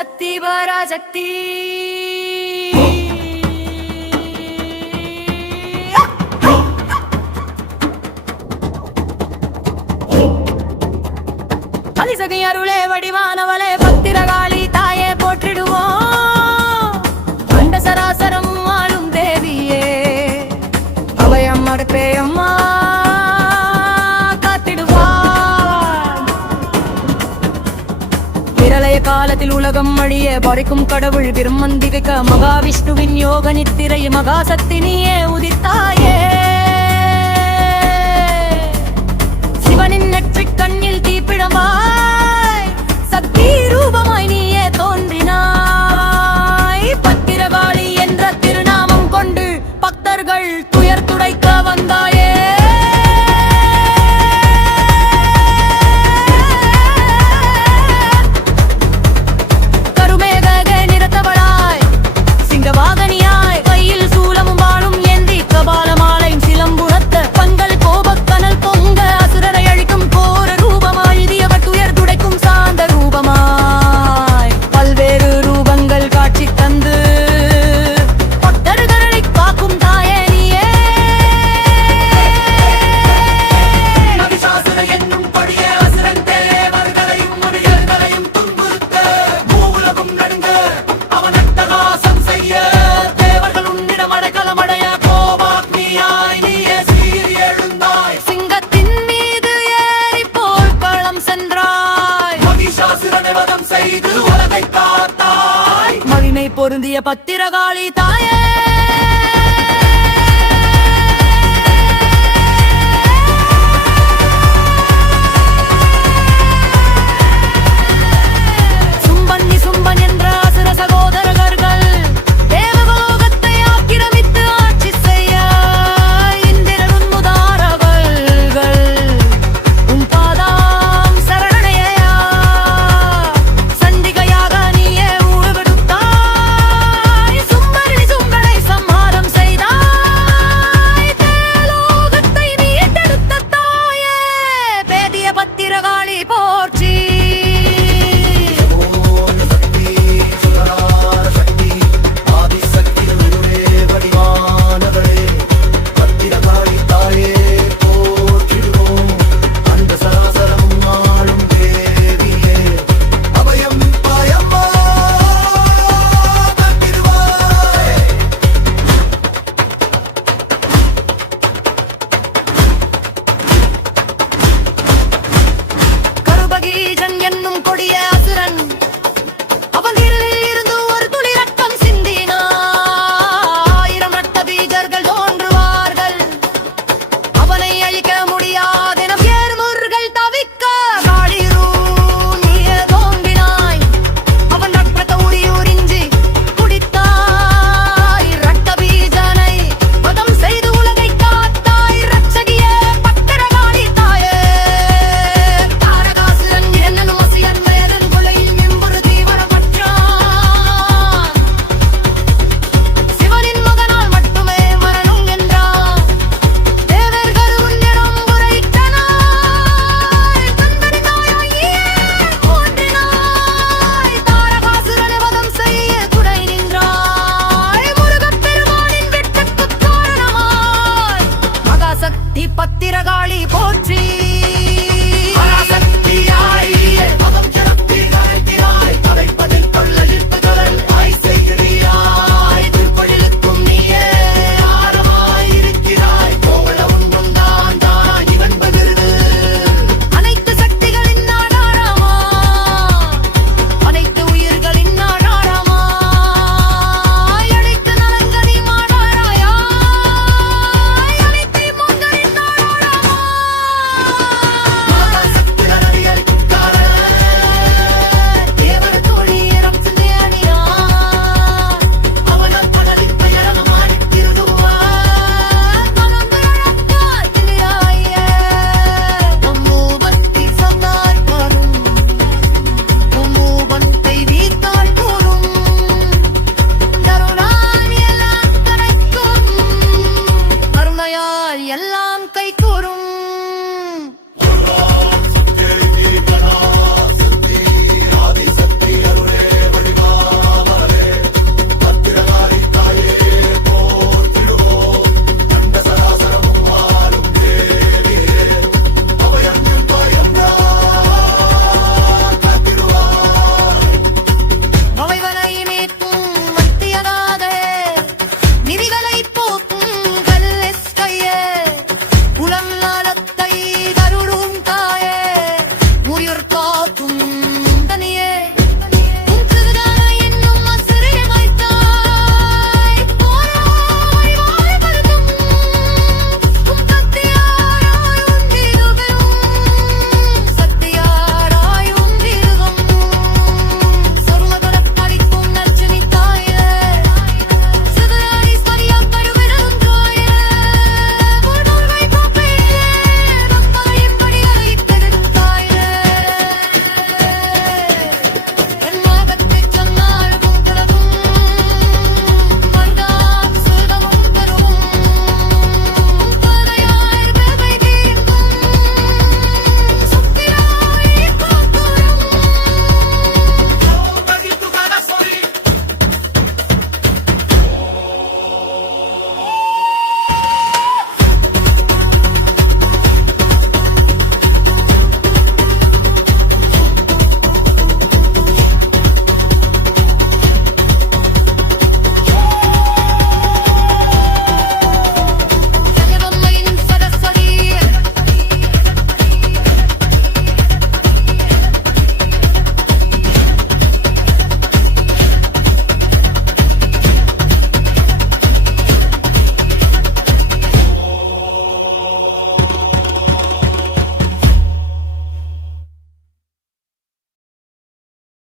சக்தி பராசக்தி அலிசகை அருளே வடிவானவளே பத்திரகாளி தாயே போற்றிடுவோம். அண்ட சராசரம் ஆளும் தேவியே அபயம் அடுப்பே அம்மா காத்திடுவார். விரலய காலத்தில் உலகம் அழிய படைக்கும் கடவுள் பிரம்மந்திகைக்க மகாவிஷ்ணுவின் யோக நித்திரை மகாசக்தினியே உதித்தாயே. சிவனின் நெற்றிக் கண்ணில் தீப்பிழமாய் சக்தி ரூபமாய் நீயே தோன்றினாய். பத்திரகாளி என்ற திருநாமம் கொண்டு பக்தர்கள் துயர் துடைக்க வந்தாயே. கருமேக நிறத்தவளாய் சிங்கவாகனியாய் கையில் சூலமும் வாழும் ஏந்தி கபாலமாலை சிலம்புணத்த பங்கள் கோபக் கனல் பொங்க அசுரரை அழிக்கும் கோர ரூபமாய் இதியவர் துயர் துடைக்கும் சாந்த ரூபமாய் பல்வேறு ரூபங்கள் காட்சி தந்து பக்தர்களை காக்கும் தாயே நீயே. மகிஷாசுர என்னும் கொடிய அசுரன் தேவர்களையும் முனிவர்களையும் துன்புறுத்த மூவுலகும் நடுங்க அவன் அட்டகாசம் செய்ய தேவர்கள் உன்னிடம் அடைக்கலமடைய கோபாக்னியாய் நீயே சீறி எழுந்தாய். சிங்கத்தின் மீது ஏறி போர்க்களம் சென்றாய். மகிஷாசுரனை வதம் செய்து உலகை காத்தாய். மகிமை பொருந்திய பத்திரகாளி தாயே